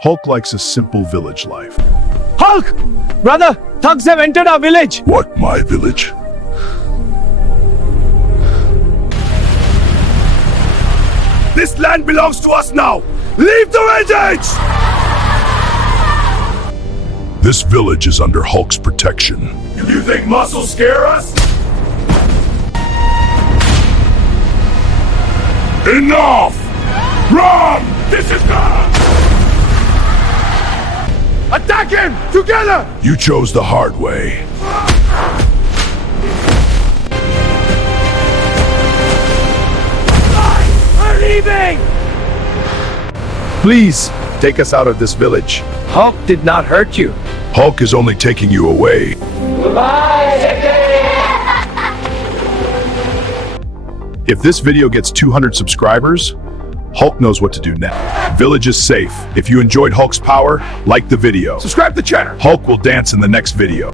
Hulk likes a simple village life. Hulk! Brother, thugs have entered our village. What, my village? This land belongs to us now! Leave the village! This village is under Hulk's protection. You think muscles scare us? Enough! Run! This is not! Attack him! Together! You chose the hard way. We're leaving! Please, take us out of this village. Hulk did not hurt you. Hulk is only taking you away. If this video gets 200 subscribers, Hulk knows what to do now. Village is safe. If you enjoyed Hulk's power, like the video. Subscribe to the channel. Hulk will dance in the next video.